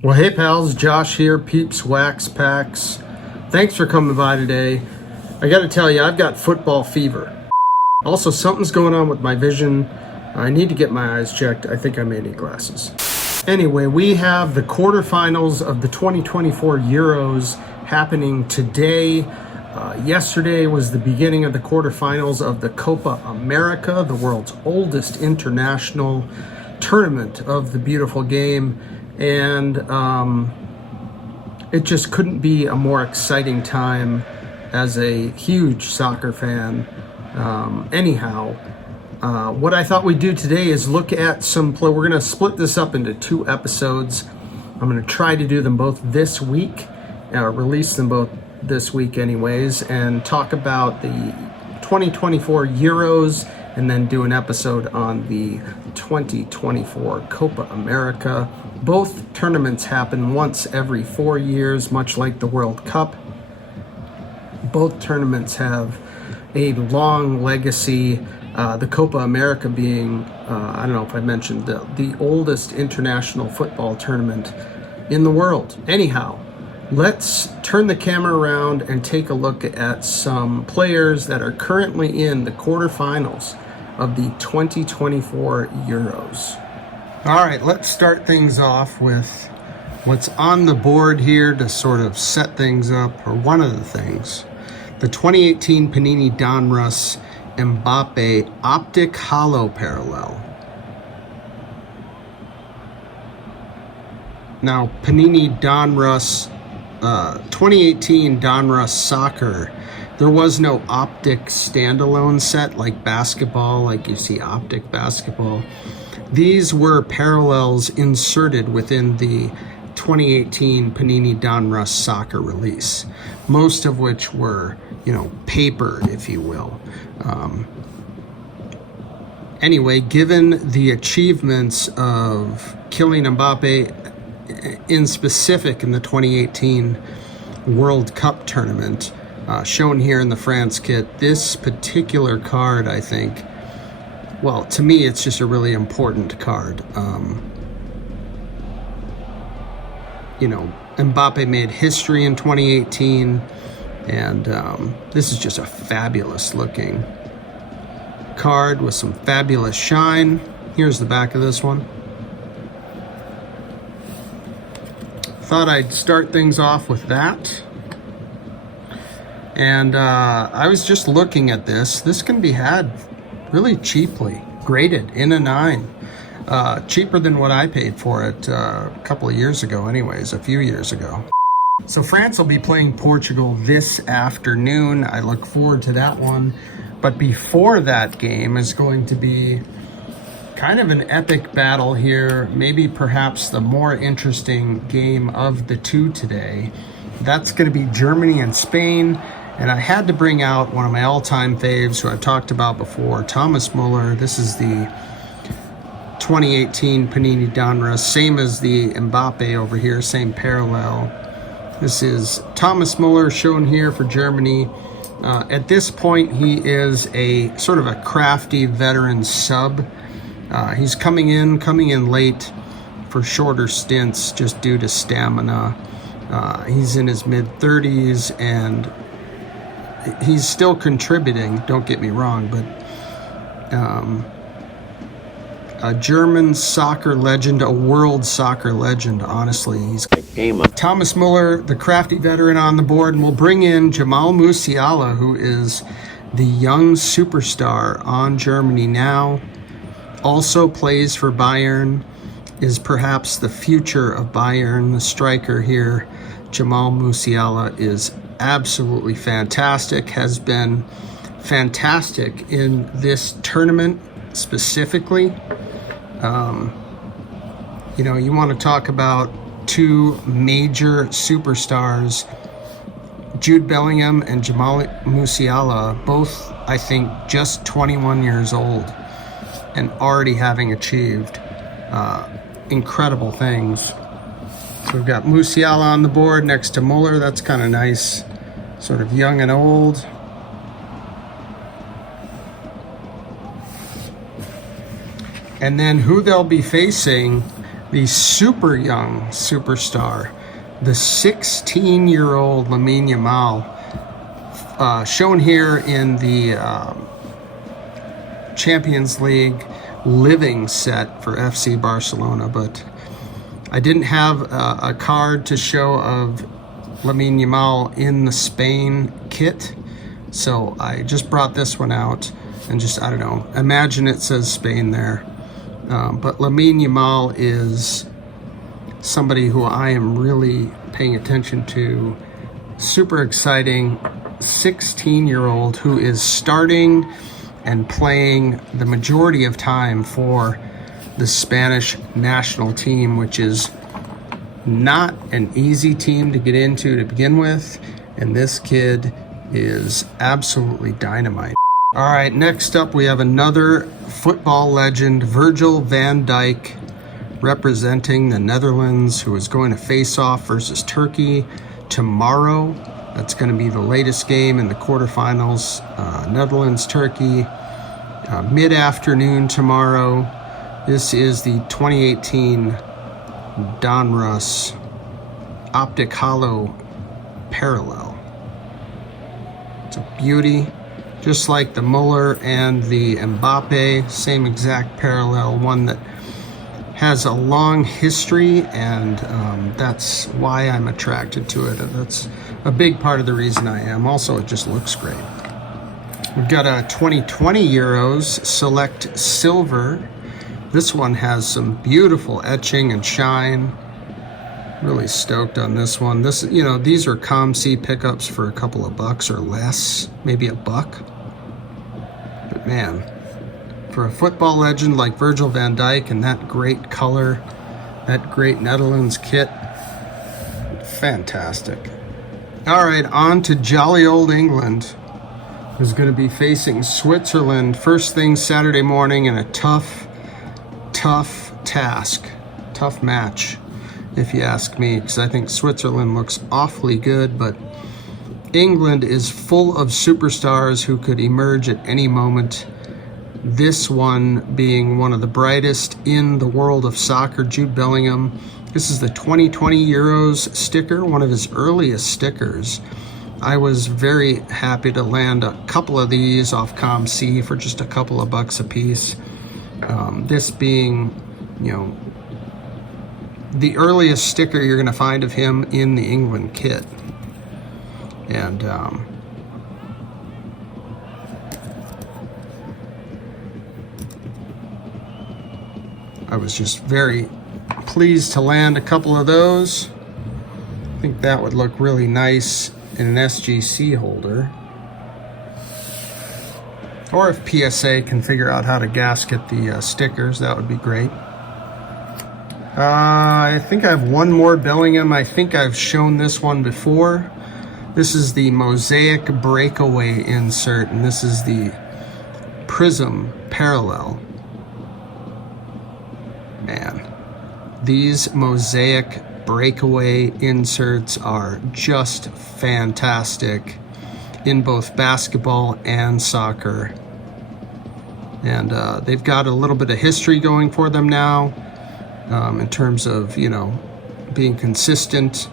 Well, hey pals, Josh here, Peeps Wax Packs. Thanks for coming by today. I gotta tell you, I've got football fever. Also, something's going on with my vision. I need to get my eyes checked. I think I may need glasses. Anyway, we have the quarterfinals of the 2024 Euros happening today. Yesterday was the beginning of the quarterfinals of the Copa America, the world's oldest international tournament of the beautiful game. And it just couldn't be a more exciting time as a huge soccer fan. What I thought we'd do today is look at some play. We're going to split this up into two episodes. I'm going to try to do them both this week, release them both this week anyways, and talk about the 2024 Euros, and then do an episode on the 2024 Copa America. Both tournaments happen once every 4 years, much like the World Cup. Both tournaments have a long legacy. The Copa America being, I don't know if I mentioned, the oldest international football tournament in the world. Anyhow, let's turn the camera around and take a look at some players that are currently in the quarterfinals of the 2024 Euros. All right, let's start things off with what's on the board here to sort of set things up, or one of the things. The 2018 Panini Donruss Mbappe Optic Holo Parallel. Now, Panini Donruss 2018 Donruss Soccer, there was no Optic standalone set like basketball, like you see Optic basketball. These were parallels inserted within the 2018 Panini Donruss Soccer release, most of which were, papered, if you will. Anyway, given the achievements of Kylian Mbappe in specific in the 2018 World Cup tournament, shown here in the France kit, this particular card, I think, well, to me, it's just a really important card. Mbappe made history in 2018, and this is just a fabulous looking card with some fabulous shine. Here's the back of this one. Thought I'd start things off with that. And I was just looking at this. This can be had really cheaply, graded in a 9. Cheaper than what I paid for it a couple of years ago anyways, a few years ago. So France will be playing Portugal this afternoon. I look forward to that one. But before that game is going to be kind of an epic battle here, maybe perhaps the more interesting game of the two today. That's going to be Germany and Spain. And I had to bring out one of my all-time faves who I've talked about before, Thomas Muller. This is the 2018 Panini Donruss, same as the Mbappe over here, same parallel. This is Thomas Muller shown here for Germany. At this point, he is a sort of a crafty veteran sub. He's coming in late for shorter stints just due to stamina. He's in his mid-30s and he's still contributing, don't get me wrong, but a German soccer legend, a world soccer legend, honestly. He's Thomas Muller, the crafty veteran on the board, and we'll bring in Jamal Musiala, who is the young superstar on Germany now, also plays for Bayern, is perhaps the future of Bayern. The striker here, Jamal Musiala, is absolutely fantastic, has been fantastic in this tournament specifically. You want to talk about two major superstars, Jude Bellingham and Jamal Musiala, both, I think, just 21 years old and already having achieved incredible things. So we've got Musiala on the board next to Muller. That's kind of nice, sort of young and old. And then who they'll be facing the super young superstar, the 16-year-old Lamine Yamal, shown here in the Champions League living set for FC Barcelona. But I didn't have a card to show of Lamine Yamal in the Spain kit, so I just brought this one out and just, I don't know, imagine it says Spain there. But Lamine Yamal is somebody who I am really paying attention to. Super exciting 16-year-old who is starting and playing the majority of time for the Spanish national team, which is not an easy team to get into to begin with. And this kid is absolutely dynamite. All right, next up we have another football legend, Virgil van Dijk, representing the Netherlands, who is going to face off versus Turkey tomorrow. That's going to be the latest game in the quarterfinals. Netherlands-Turkey, mid-afternoon tomorrow. This is the 2018 Donruss Optic Holo Parallel. It's a beauty. Just like the Muller and the Mbappe, same exact parallel, one that has a long history, and that's why I'm attracted to it. And that's a big part of the reason I am. Also, it just looks great. We've got a 2020 Euros Select Silver. This one has some beautiful etching and shine. Really stoked on this one. This, you know, these are COMC pickups for a couple of bucks or less, maybe $1. But man, for a football legend like Virgil van Dijk and that great color, that great Netherlands kit, fantastic. All right, on to jolly old England, who's going to be facing Switzerland first thing Saturday morning in a tough task, tough match, if you ask me, because I think Switzerland looks awfully good, but England is full of superstars who could emerge at any moment. This one being one of the brightest in the world of soccer, Jude Bellingham. This is the 2020 Euros sticker, one of his earliest stickers. I was very happy to land a couple of these off COMC for just a couple of bucks a piece. This being, you know, the earliest sticker you're going to find of him in the England kit. And I was just very pleased to land a couple of those. I think that would look really nice in an SGC holder. Or if PSA can figure out how to gasket the stickers, that would be great. I think I have one more Bellingham. I think I've shown this one before. This is the Mosaic Breakaway insert, and this is the Prism Parallel. Man, these Mosaic Breakaway inserts are just fantastic in both basketball and soccer. And they've got a little bit of history going for them now, in terms of, you know, being consistent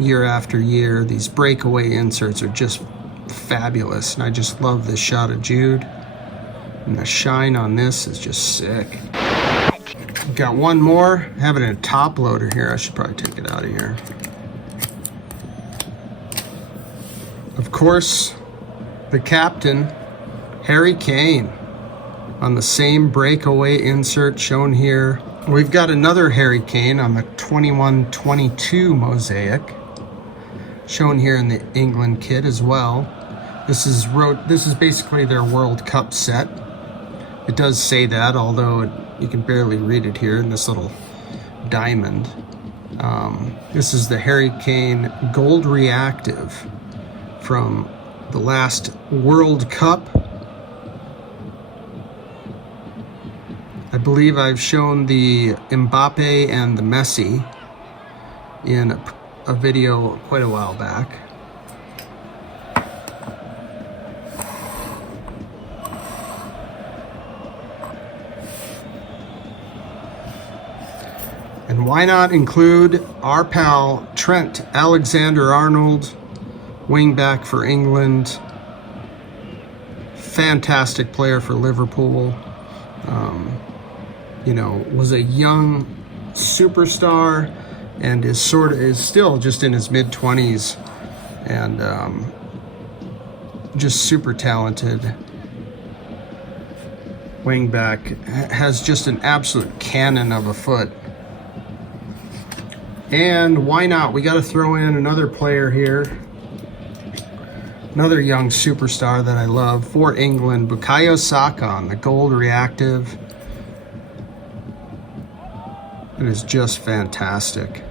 year after year. These breakaway inserts are just fabulous, and I just love this shot of Jude, and the shine on this is just sick. Got one more. I have it in a top loader here. I should probably take it out of here. Of course, the captain, Harry Kane, on the same breakaway insert shown here. We've got another Harry Kane on the 21-22 Mosaic, shown here in the England kit as well. This is basically their World Cup set. It does say that, although you can barely read it here in this little diamond. This is the Harry Kane Gold Reactive from the last World Cup. I believe I've shown the Mbappe and the Messi in a video quite a while back. And why not include our pal Trent Alexander-Arnold, wingback for England. Fantastic player for Liverpool. You know, was a young superstar and is still just in his mid-20s, and just super talented wingback. Has just an absolute cannon of a foot. And why not? We got to throw in another player here. Another young superstar that I love for England, Bukayo Saka on the gold reactive. It is just fantastic.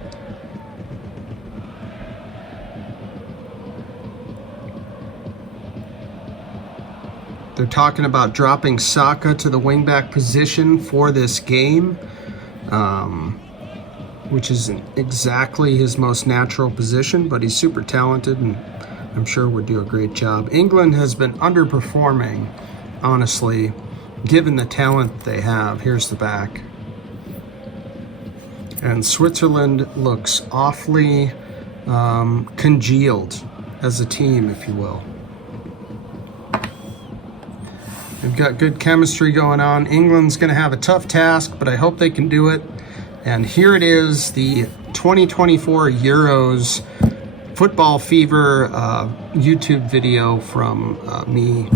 They're talking about dropping Saka to the wingback position for this game, which isn't exactly his most natural position, but he's super talented and I'm sure would do a great job. England has been underperforming, honestly, given the talent they have. Here's the back. And Switzerland looks awfully congealed as a team, if you will. They've got good chemistry going on. England's going to have a tough task, but I hope they can do it. And here it is, the 2024 Euros Football Fever YouTube video from me.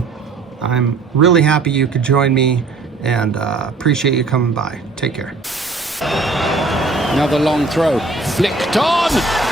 I'm really happy you could join me, and appreciate you coming by. Take care. Another long throw, flicked on!